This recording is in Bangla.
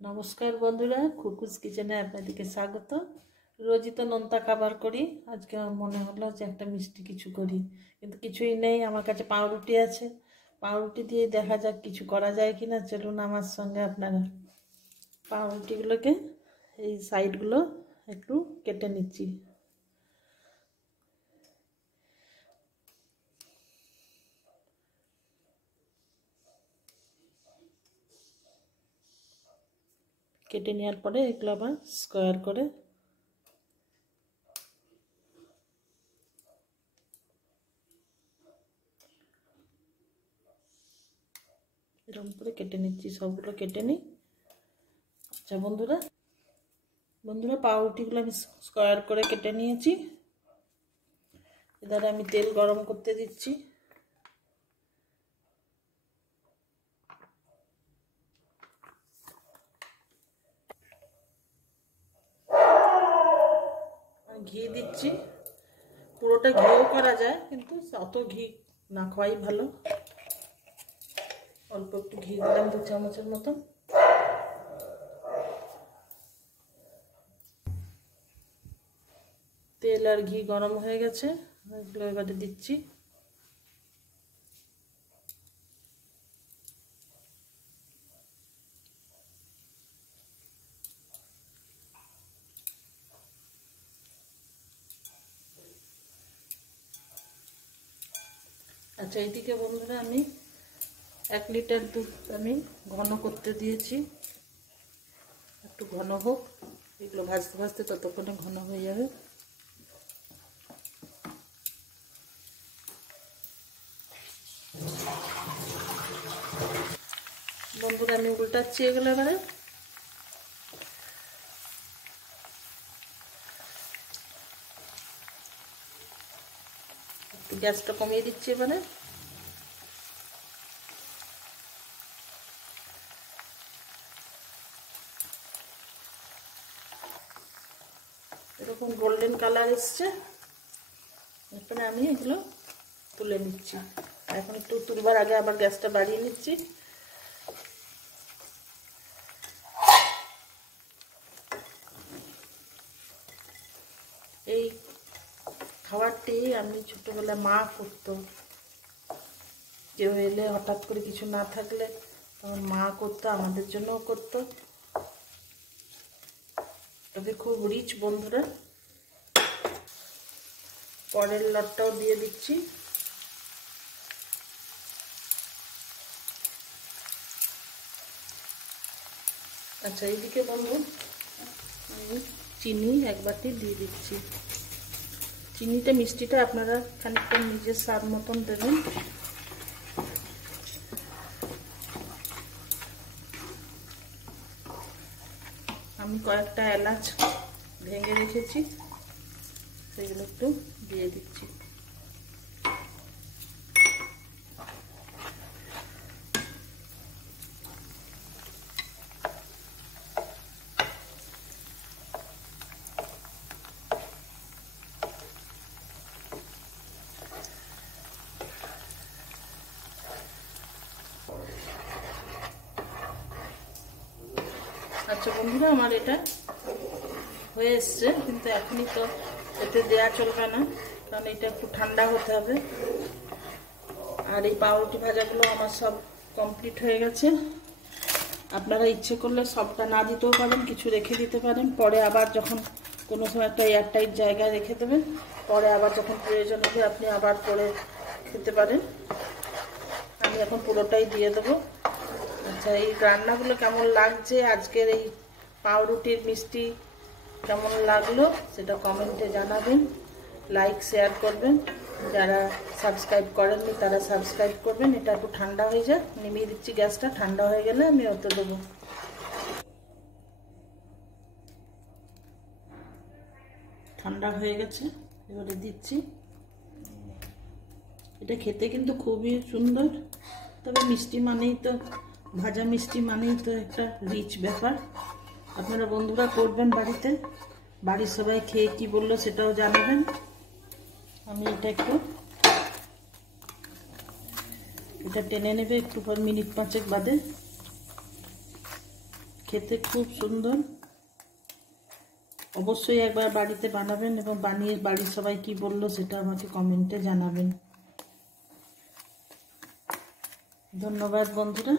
নমস্কার বন্ধুরা, খুকুস কিচেনে আপনাদেরকে স্বাগত। রোজই তো নোনতা খাবার করি, আজকে আমার মনে হলো যে একটা মিষ্টি কিছু করি, কিন্তু কিছুই নেই। আমার কাছে পাউরুটি আছে, পাউরুটি দিয়ে দেখা যাক কিছু করা যায় কিনা। চলুন আমার সঙ্গে আপনারা। পাউরুটিগুলোকে এই সাইডগুলো একটু কেটে নিচ্ছি। কেটে নেওয়ার পরে এগুলো আবার স্কোয়ার করে এরকম করে কেটে নিচ্ছি, সবগুলো কেটে নিই। আচ্ছা বন্ধুরা, পাউরুটিগুলো আমি স্কোয়ার করে কেটে নিয়েছি। এবারে আমি তেল গরম করতে দিচ্ছি। ঘি দিচ্ছি, পুরোটা ঘিও করা যায়, কিন্তু অত ঘি না খাওয়াই ভালো। অল্প একটু ঘি দিলাম, 2 চামচের মতন। তেল আর ঘি গরম হয়ে গেছে, এগুলো এবারে দিচ্ছি। আচ্ছা, এইদিকে বন্ধুরা আমি 1 লিটার দুধ আমি ঘন করতে দিয়েছি। একটু ঘন হোক, এগুলো ভাজতে ভাজতে ততক্ষণে ঘন হয়ে যাবে। বন্ধুরা আমি উল্টাচ্ছি এগুলো এবারে। একটু গ্যাসটা কমিয়ে দিচ্ছি এবারে। এরকম গোল্ডেন কালার এসছে, এরপরে আমি এগুলো তুলে নিচ্ছি। এখন একটু তুলবার আগে আবার গ্যাসটা বাড়িয়ে নিচ্ছি। এই খাবারটি আমি ছোটবেলায় মা করতো। কেউ এলে হঠাৎ করে কিছু না থাকলে তখন মা করতো, আমাদের জন্যও করতো। তবে খুব রিচ বন্ধুরা। পরের লটটাও দিয়ে দিচ্ছি। আচ্ছা, এইদিকে বন্ধু আমি চিনি 1 বাটি দিয়ে দিচ্ছি। চিনিটা মিষ্টিটা আপনারা খানিকটা নিজের স্বাদ মতন দেবেন। আমি কয়েকটা এলাচ ভেঙে রেখেছি, সেগুলো একটু দিয়ে দিচ্ছি। আচ্ছা বন্ধুরা, আমার এটা হয়ে এসছে, কিন্তু এখনই তো এতে দেওয়া চলবে না, কারণ এটা একটু ঠান্ডা হতে হবে। আর এই পাউরুটি ভাজাগুলো আমার সব কমপ্লিট হয়ে গেছে। আপনারা ইচ্ছে করলে সবটা না দিতেও পারেন, কিছু রেখে দিতে পারেন। পরে আবার যখন কোনো সময় একটা এয়ারটাইট জায়গায় রেখে দেবেন, পরে আবার যখন প্রয়োজন হবে আপনি আবার করে খেতে পারেন। আমি এখন পুরোটাই দিয়ে দেবো। আচ্ছা, এই রান্নাগুলো কেমন লাগছে, আজকের এই পাউরুটির মিষ্টি কেমন লাগলো সেটা কমেন্টে জানাবেন। লাইক শেয়ার করবেন, যারা সাবস্ক্রাইব করেননি তারা সাবস্ক্রাইব করবেন। এটা একটু ঠান্ডা হয়ে যাক, নিভিয়ে দিচ্ছি গ্যাসটা। ঠান্ডা হয়ে গেলে আমি ওতে দেবো। ঠান্ডা হয়ে গেছে, এবারে দিচ্ছি। এটা খেতে কিন্তু খুবই সুন্দর। তবে মিষ্টি মানেই তো, ভাজা মিষ্টি মানেই তো একটা রিচ ব্যাপার। আপনারা বন্ধুরা করবেন বাড়িতে, বাড়ির সবাই খেয়ে কি বললো সেটাও জানাবেন। আমি এটা টেনে নেবে একটু পর, মিনিট 5 বাদে। খেতে খুব সুন্দর। অবশ্যই একবার বাড়িতে বানাবেন এবং বানিয়ে বাড়ির সবাই কি বললো সেটা আমাকে কমেন্টে জানাবেন। ধন্যবাদ বন্ধুরা।